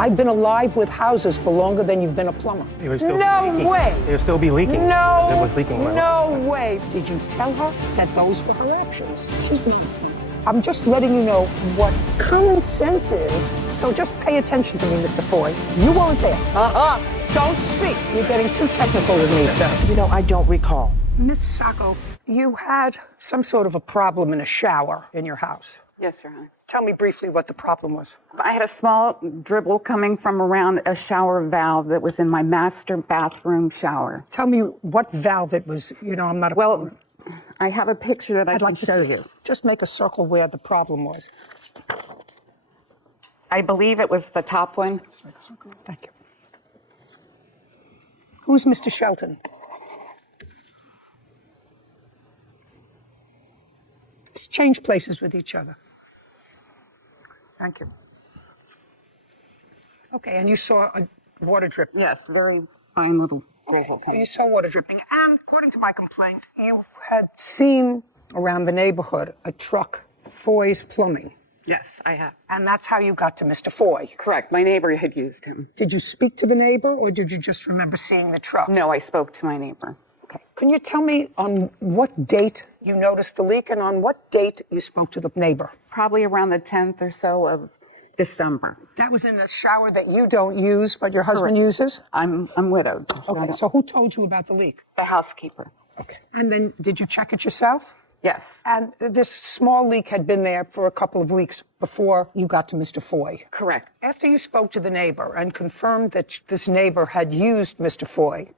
I've been alive with houses for longer than you've been a plumber. It would still No be leaking. way. It would still be leaking. No. It was leaking. No way. Did you tell her that those were her actions? She's not. I'm just letting you know what common sense is, so just pay attention to me, Mr. Foy. You weren't there. Don't speak. You're getting too technical with me, sir. You know, I don't recall. Miss Sacco, you had some sort of a problem in a shower in your house. Yes, Your Honor. Tell me briefly what the problem was. I had a small dribble coming from around a shower valve that was in my master bathroom shower. Tell me what valve it was. You know, I'm not a Well, I have a picture that I'd can like to show you. Just make a circle where the problem was. I believe it was the top one. Make a circle. Thank you. Who's Mr. Shelton? Let's change places with each other. Thank you. Okay, and you saw a water drip. Yes, very fine little drizzle. You saw water dripping, and according to my complaint, you had seen around the neighborhood a truck, Foy's Plumbing. Yes, I have. And that's how you got to Mr. Foy. Correct. My neighbor had used him. Did you speak to the neighbor, or did you just remember seeing the truck? No, I spoke to my neighbor. Okay. Can you tell me on what date you noticed the leak and on what date you spoke to the neighbor? Probably around the 10th or so of December. That was in a shower that you don't use, but your husband uses? I'm widowed. Okay, so who told you about the leak? The housekeeper. Okay. And then did you check it yourself? Yes. And this small leak had been there for a couple of weeks before you got to Mr. Foy. Correct. After you spoke to the neighbor and confirmed that this neighbor had used Mr. Foy,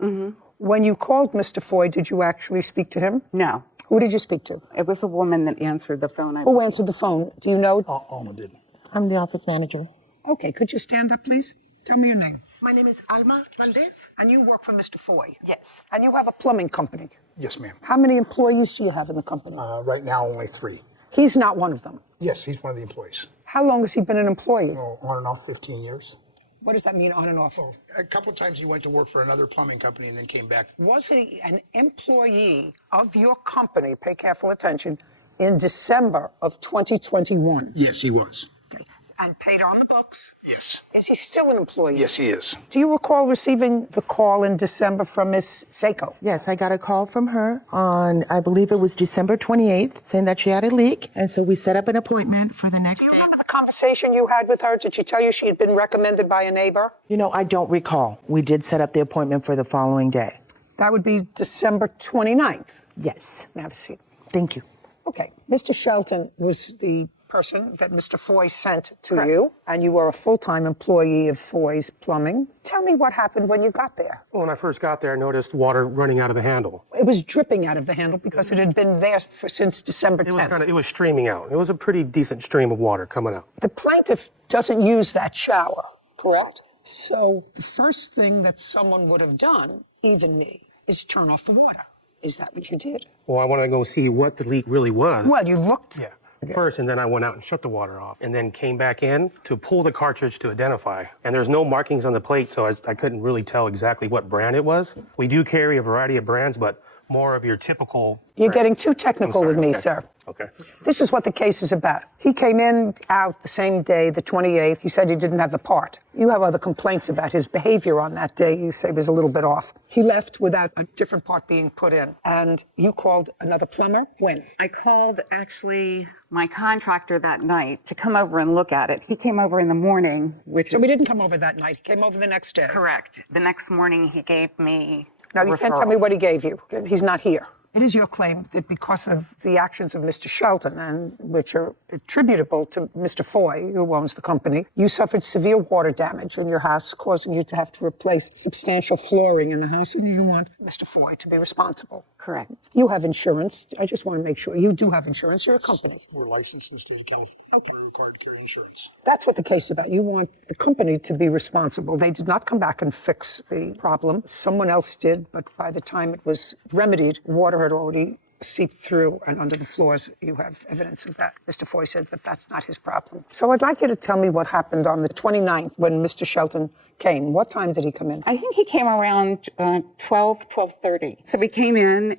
when you called Mr. Foy, did you actually speak to him? No. Who did you speak to? It was a woman that answered the phone. Who answered the phone? Do you know? Alma did. I'm the office manager. Okay, could you stand up, please? Tell me your name. My name is Alma Valdez. And you work for Mr. Foy? Yes. And you have a plumbing company? Yes, ma'am. How many employees do you have in the company? Right now, only 3. He's not one of them. Yes, he's one of the employees. How long has he been an employee? Oh, on and off 15 years. What does that mean, on and off? A couple of times he went to work for another plumbing company and then came back. Was he an employee of your company, pay careful attention, in December of 2021? Yes, he was. Okay. And paid on the books? Yes. Is he still an employee? Yes, he is. Do you recall receiving the call in December from Miss Seiko? Yes, I got a call from her on, I believe it was December 28th, saying that she had a leak. And so we set up an appointment for the next. The conversation you had with her, did she tell you she had been recommended by a neighbor? You know, I don't recall. We did set up the appointment for the following day. That would be December 29th. Yes. Have a seat. Thank you. Okay. Mr. Shelton was the person that Mr. Foy sent to you, and you were a full-time employee of Foy's Plumbing. Tell me what happened when you got there. When I first got there, I noticed water running out of the handle. It was dripping out of the handle because it had been there since December 10th. It was streaming out. It was a pretty decent stream of water coming out. The plaintiff doesn't use that shower, correct? So the first thing that someone would have done, even me, is turn off the water. Is that what you did? Well, I wanted to go see what the leak really was. Well, you looked. Yeah. First, and then I went out and shut the water off, and then came back in to pull the cartridge to identify. And there's no markings on the plate, so I couldn't really tell exactly what brand it was. We do carry a variety of brands, but more of your typical. You're getting too technical with me, sir. Okay. This is what the case is about. He came in out the same day, the 28th. He said he didn't have the part. You have other complaints about his behavior on that day. You say was a little bit off. He left without a different part being put in. And you called another plumber? When? I called actually my contractor that night to come over and look at it. He came over in the morning, which So we didn't come over that night. He came over the next day. correct. The next morning he gave me Now, a you can't tell me referral. what he gave you. He's not here. It is your claim that because of the actions of Mr. Shelton, and which are attributable to Mr. Foy, who owns the company, you suffered severe water damage in your house, causing you to have to replace substantial flooring in the house, and you want Mr. Foy to be responsible. Correct. You have insurance. I just want to make sure you do have insurance. You're a company. We're licensed in the state of California. We're required to carry insurance. That's what the case is about. You want the company to be responsible. They did not come back and fix the problem. Someone else did, but by the time it was remedied, water had already seeped through and under the floors. You have evidence of that. Mr. Foy said that that's not his problem. So I'd like you to tell me what happened on the 29th when Mr. Shelton came. What time did he come in? I think he came around 12:30. So we came in,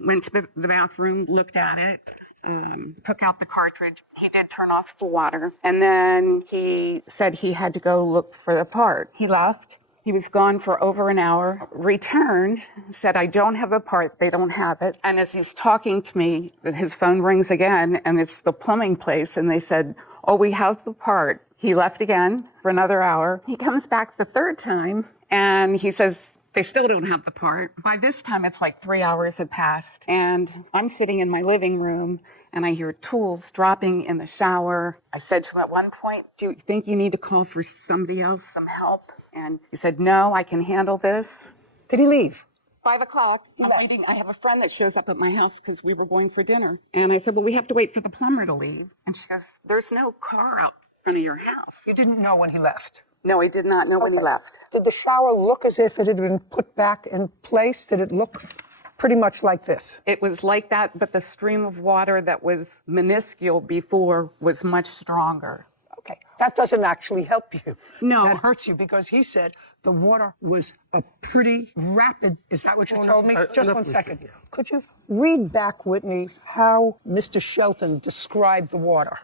went to the bathroom, looked at it, took out the cartridge. He did turn off the water. And then he said he had to go look for the part. He left. He was gone for over an hour, returned, said, I don't have the part, they don't have it. And as he's talking to me, his phone rings again, and it's the plumbing place, and they said, oh, we have the part. He left again for another hour. He comes back the third time, and he says, they still don't have the part. By this time, it's like 3 hours had passed, and I'm sitting in my living room, and I hear tools dropping in the shower. I said to him at one point, do you think you need to call for somebody else, some help? And he said, no, I can handle this. Did he leave? 5 o'clock. I'm waiting. I have a friend that shows up at my house because we were going for dinner. And I said, well, we have to wait for the plumber to leave. And she goes, there's no car out in front of your house. You didn't know when he left? No, I did not know when he left. Did the shower look as if it had been put back in place? Did it look pretty much like this? It was like that, but the stream of water that was minuscule before was much stronger. Okay, that doesn't actually help you. No. That hurts you because he said the water was a pretty rapid. Is that what you told me? Just 1 second. Could you read back, Whitney, how Mr. Shelton described the water?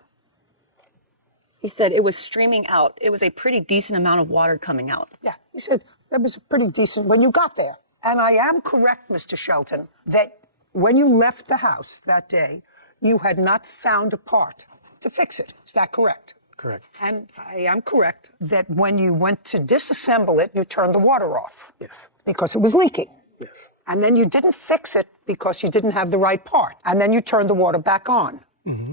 He said it was streaming out. It was a pretty decent amount of water coming out. Yeah, he said that was pretty decent when you got there. And I am correct, Mr. Shelton, that when you left the house that day, you had not found a part to fix it. Is that correct? Correct. And I am correct that when you went to disassemble it, you turned the water off. Yes. Because it was leaking. Yes. And then you didn't fix it because you didn't have the right part. And then you turned the water back on. Mm-hmm.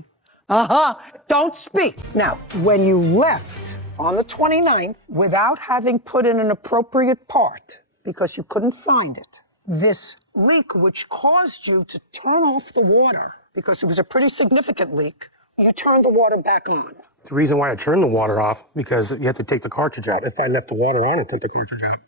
Don't speak. Now, when you left on the 29th without having put in an appropriate part because you couldn't find it, this leak which caused you to turn off the water because it was a pretty significant leak, you turned the water back on. The reason why I turned the water off, because you have to take the cartridge out. If I left the water on and took the cartridge out.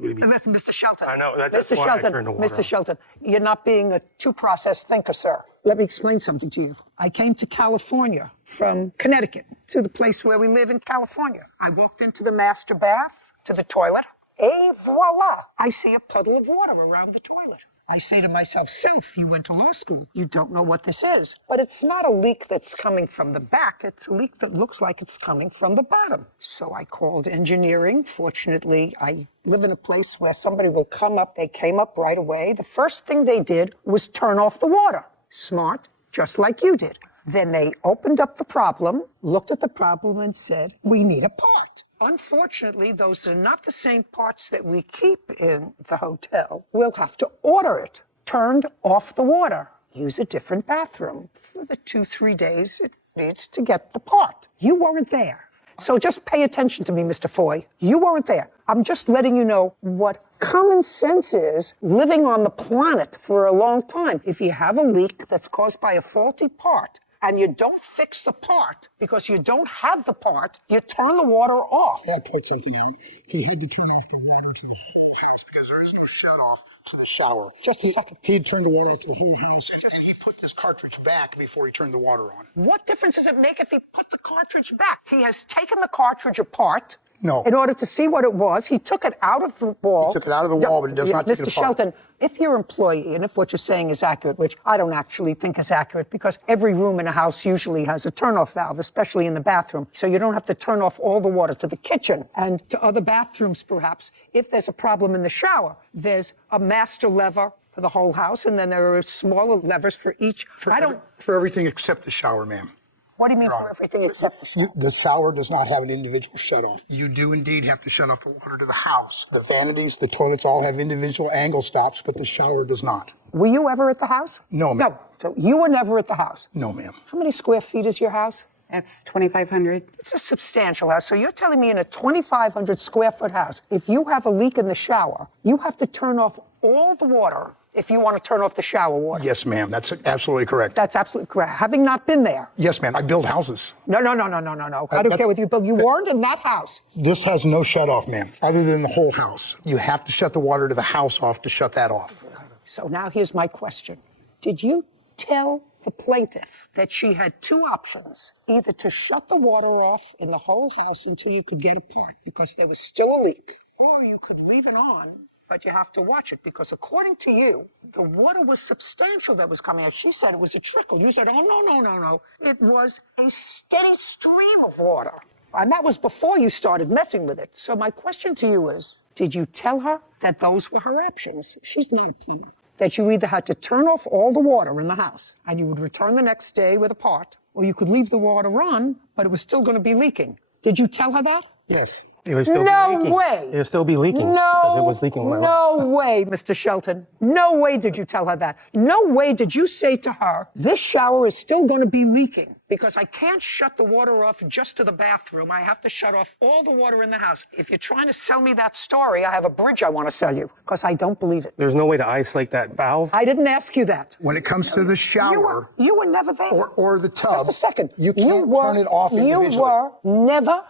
Listen, Mr. Shelton. I know, that's Mr. why I Shelton, turned the water Mr. off. Shelton, you're not being a two-process thinker, sir. Let me explain something to you. I came to California from Connecticut to the place where we live in California. I walked into the master bath, to the toilet, et voila. I see a puddle of water around the toilet. I say to myself, Soph, you went to law school. You don't know what this is. But it's not a leak that's coming from the back. It's a leak that looks like it's coming from the bottom. So I called engineering. Fortunately, I live in a place where somebody will come up. They came up right away. The first thing they did was turn off the water. Smart, just like you did. Then they opened up the problem, looked at the problem and said, we need a part. Unfortunately, those are not the same parts that we keep in the hotel. We'll have to order it. Turned off the water. Use a different bathroom. For the 2-3 days it needs to get the part. You weren't there. So just pay attention to me, Mr. Foy. You weren't there. I'm just letting you know what common sense is living on the planet for a long time. If you have a leak that's caused by a faulty part, and you don't fix the part because you don't have the part, you turn the water off. I put something in. He had to turn off the water to the whole house because there is no shut off to the shower. Just a second. He turned the water off to the whole house. And he put this cartridge back before he turned the water on. What difference does it make if he put the cartridge back? He has taken the cartridge apart. No. In order to see what it was, he took it out of the wall. He took it out of the wall, but it does not take it Mr. apart. Shelton, if your employee, and if what you're saying is accurate, which I don't actually think is accurate, because every room in a house usually has a turn-off valve, especially in the bathroom, so you don't have to turn off all the water to the kitchen and to other bathrooms, perhaps. If there's a problem in the shower, there's a master lever for the whole house, and then there are smaller levers for each. For everything except the shower, ma'am. What do you mean for everything except the shower? The shower does not have an individual shut-off. You do indeed have to shut off the water to the house. The vanities, the toilets all have individual angle stops, but the shower does not. Were you ever at the house? No, ma'am. No. So you were never at the house? No, ma'am. How many square feet is your house? That's 2,500. It's a substantial house. So you're telling me in a 2,500 square foot house, if you have a leak in the shower, you have to turn off all the water if you want to turn off the shower water? Yes, ma'am. That's absolutely correct. That's absolutely correct. Having not been there. Yes, ma'am. I build houses. No. I don't care what you build. You weren't in that house. This has no shut-off, ma'am, other than the whole house. You have to shut the water to the house off to shut that off. So now here's my question. Did you tell the plaintiff that she had two options, either to shut the water off in the whole house until you could get a part because there was still a leak, or you could leave it on but you have to watch it because according to you, the water was substantial that was coming out. She said it was a trickle. You said, oh, no. It was a steady stream of water. And that was before you started messing with it. So my question to you is, did you tell her that those were her options? She's not a plumber. That you either had to turn off all the water in the house and you would return the next day with a part, or you could leave the water on, but it was still going to be leaking. Did you tell her that? Yes. It would still be leaking. No way. It would still be leaking because it was leaking. No way, Mr. Shelton. No way did you tell her that. No way did you say to her, this shower is still going to be leaking because I can't shut the water off just to the bathroom. I have to shut off all the water in the house. If you're trying to sell me that story, I have a bridge I want to sell you because I don't believe it. There's no way to isolate that valve. I didn't ask you that. When it comes to the shower You were never there. or the tub, Just a second. you can't turn it off individually. You were never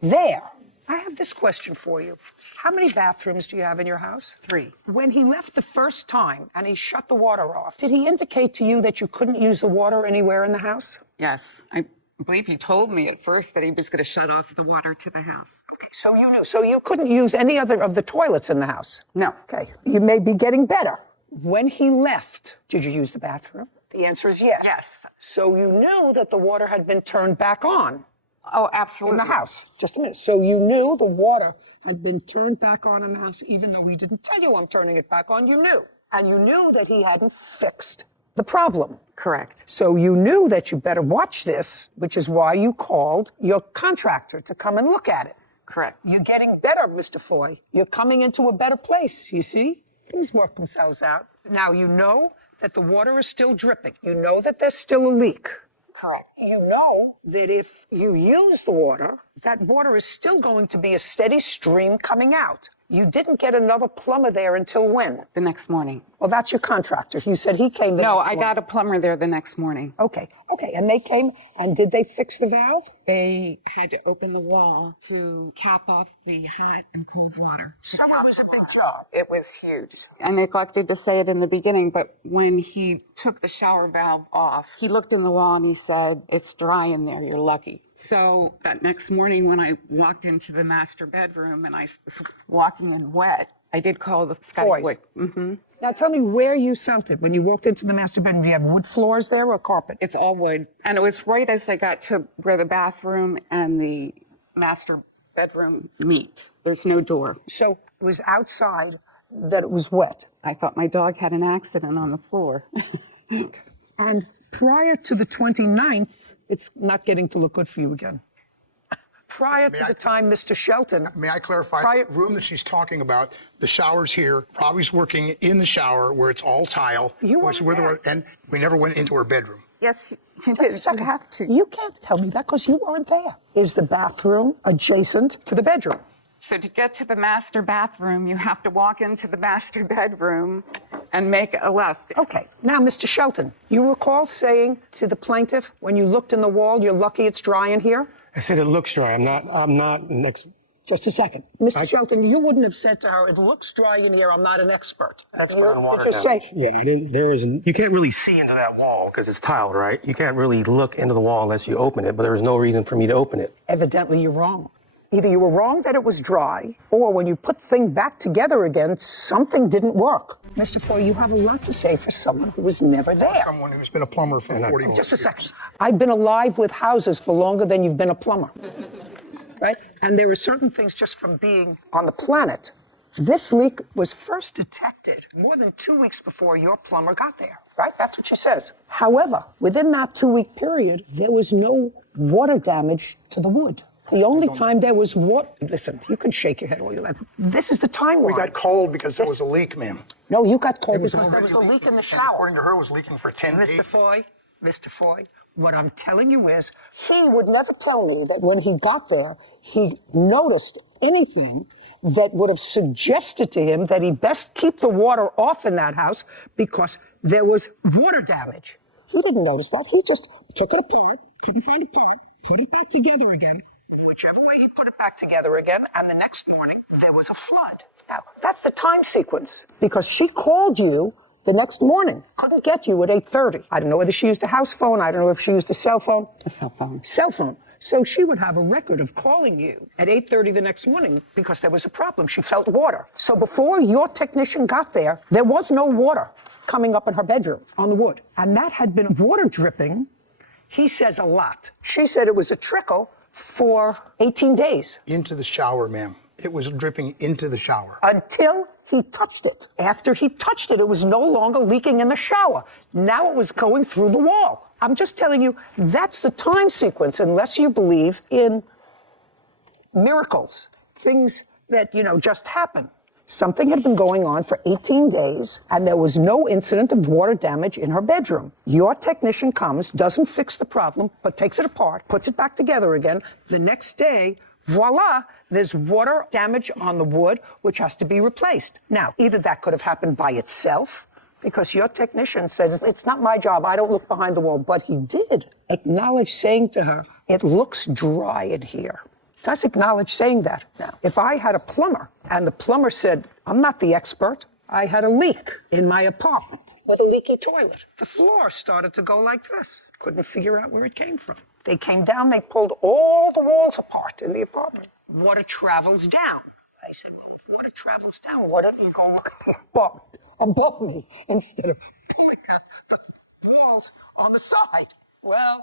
there. I have this question for you. How many bathrooms do you have in your house? 3. When he left the first time and he shut the water off, did he indicate to you that you couldn't use the water anywhere in the house? Yes, I believe he told me at first that he was going to shut off the water to the house. Okay, so you knew. So you couldn't use any other of the toilets in the house? No. Okay, you may be getting better. When he left, did you use the bathroom? The answer is yes. Yes. So you knew that the water had been turned back on. Oh, absolutely. In the house. Just a minute. So you knew the water had been turned back on in the house, even though he didn't tell you I'm turning it back on. You knew. And you knew that he hadn't fixed the problem. Correct. So you knew that you better watch this, which is why you called your contractor to come and look at it. Correct. You're getting better, Mr. Foy. You're coming into a better place, you see? Things work themselves out. Now you know that the water is still dripping. You know that there's still a leak. Correct. You know that if you use the water, that water is still going to be a steady stream coming out. You didn't get another plumber there until when? The next morning. Well, that's your contractor. You said he came the No, next I morning. got a plumber there the next morning. Okay. And they came, and did they fix the valve? They had to open the wall to cap off the hot and cold water. So it was a big job. It was huge. I neglected to say it in the beginning, but when he took the shower valve off, he looked in the wall and he said, "It's dry in there, you're lucky." So that next morning when I walked into the master bedroom and I was walking in wet, I did call the Skywood. Mm-hmm. Now tell me where you felt it. When you walked into the master bedroom, do you have wood floors there or carpet? It's all wood. And it was right as I got to where the bathroom and the master bedroom meet. There's no door. So it was outside that it was wet. I thought my dog had an accident on the floor. And prior to the 29th, it's not getting to look good for you again. Prior to the time, Mr. Shelton. May I clarify? The room that she's talking about, the shower's here. Robbie's working in the shower where it's all tile. You weren't there. And we never went into her bedroom. Yes, you Just a did. You second. have to. You can't tell me that because you weren't there. Is the bathroom adjacent to the bedroom? So to get to the master bathroom, you have to walk into the master bedroom and make a left. Okay. Now, Mr. Shelton, you recall saying to the plaintiff, when you looked in the wall, you're lucky it's dry in here? I said it looks dry. I'm not next. Just a second. Mr. Shelton, you wouldn't have said to her, it looks dry in here, I'm not an expert. Expert on water Did you say? damage. Yeah, I didn't. You can't really see into that wall because it's tiled, right? You can't really look into the wall unless you open it, but there was no reason for me to open it. Evidently, you're wrong. Either you were wrong that it was dry, or when you put things back together again, something didn't work. Mr. Foy, you have a lot to say for someone who was never there. Someone who's been a plumber for 40 years. Just a second. I've been alive with houses for longer than you've been a plumber. Right? And there are certain things just from being on the planet. This leak was first detected more than 2 weeks before your plumber got there. Right? That's what she says. However, within that 2-week period, there was no water damage to the wood. The only time there was water, listen, you can shake your head all you like. This is the timeline. We got cold because there was a leak, ma'am. No, you got cold It was because there was a already leak in the and shower. according to her, it was leaking for 10 days. Mr. Foy, what I'm telling you is, he would never tell me that when he got there, he noticed anything that would have suggested to him that he best keep the water off in that house because there was water damage. He didn't notice that. He just took it apart, couldn't find a part, put it back together again. Whichever way he put it back together again, and the next morning, there was a flood. Now, that's the time sequence, because she called you the next morning, couldn't get you at 8:30. I don't know whether she used a house phone, I don't know if she used a cell phone. A cell phone. Cell phone. So she would have a record of calling you at 8:30 the next morning because there was a problem. She felt water. So before your technician got there was no water coming up in her bedroom on the wood. And that had been water dripping, he says, a lot. She said it was a trickle for 18 days. Into the shower, ma'am. It was dripping into the shower. Until he touched it. After he touched it, it was no longer leaking in the shower. Now it was going through the wall. I'm just telling you, that's the time sequence, unless you believe in miracles, things that, just happen. Something had been going on for 18 days, and there was no incident of water damage in her bedroom. Your technician comes, doesn't fix the problem, but takes it apart, puts it back together again. The next day, voila, there's water damage on the wood, which has to be replaced. Now, either that could have happened by itself, because your technician says, it's not my job, I don't look behind the wall, but he did acknowledge saying to her, it looks dry in here. Does acknowledge saying that. Now, if I had a plumber and the plumber said, I'm not the expert, I had a leak in my apartment with a leaky toilet. The floor started to go like this. Couldn't figure out where it came from. They came down, they pulled all the walls apart in the apartment. Water travels down. I said, well, if water travels down, why don't you go look at the apartment above me instead of pulling at the walls on the side? Well,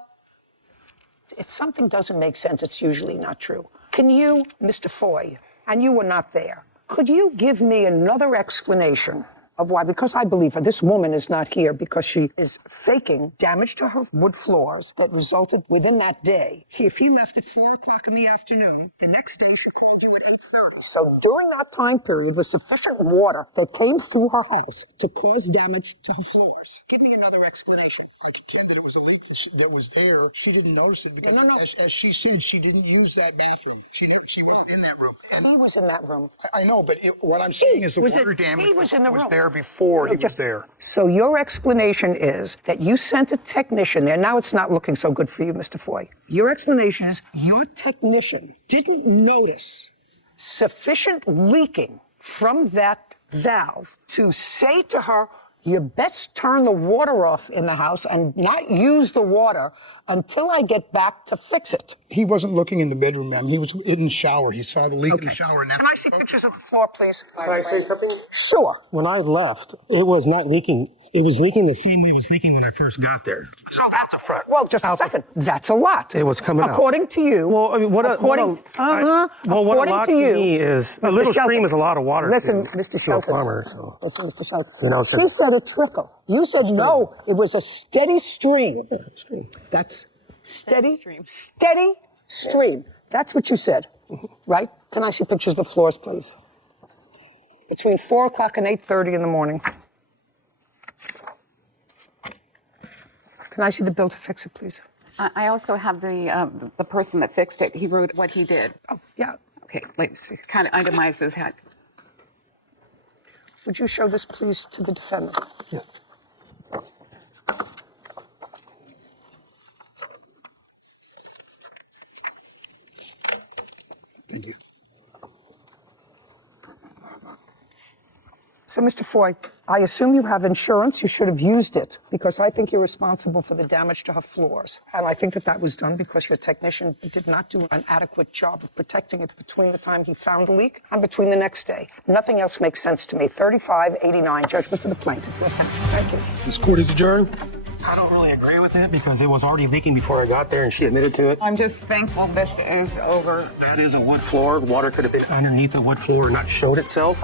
if something doesn't make sense, it's usually not true. Can you, Mr. Foy, and you were not there, could you give me another explanation of why? Because I believe her. This woman is not here because she is faking damage to her wood floors that resulted within that day. If he left at 4 o'clock in the afternoon, the next day she called you at 8:30. So during that time period was sufficient water that came through her house to cause damage to her floors. Give me another explanation. I contend that it was a leak that was there. She didn't notice it because, No. As she said, she didn't use that bathroom. She wasn't in that room. And He was in that room. I know, but what I'm saying is the was water it- damage he was in the room. there before he was Just- there. So your explanation is that you sent a technician there. Now it's not looking so good for you, Mr. Foy. Your explanation is your technician didn't notice sufficient leaking from that valve to say to her, you best turn the water off in the house and not use the water until I get back to fix it. He wasn't looking in the bedroom, ma'am. He was in the shower. He saw the leak in the shower. Can I see pictures of the floor, please? Can I say something? Sure. When I left, it was not leaking. It was leaking the same way it was leaking when I first got there. So that's a front. Well, just a second. That's a lot. It was coming out. According to you. Well, I mean, what a lot to me is a little stream is a lot of water. Listen, to Mr. a Shelton. farmer, so. Listen, Mr. Shelton. You know, she said a trickle. You said no. It was a steady stream. That's steady stream. That's what you said, right? Can I see pictures of the floors, please? Between 4 o'clock and 8:30 in the morning. Can I see the bill to fix it, please? I also have the person that fixed it. He wrote what he did. Oh, yeah. Okay, let's see. Kind of itemizes that. Would you show this, please, to the defendant? Yes. Thank you. So, Mr. Foy, I assume you have insurance. You should have used it because I think you're responsible for the damage to her floors. And I think that was done because your technician did not do an adequate job of protecting it between the time he found the leak and between the next day. Nothing else makes sense to me. 3589, judgment for the plaintiff. Thank you. This court is adjourned. I don't really agree with it because it was already leaking before I got there and she admitted to it. I'm just thankful this is over. That is a wood floor. Water could have been underneath the wood floor and not showed itself.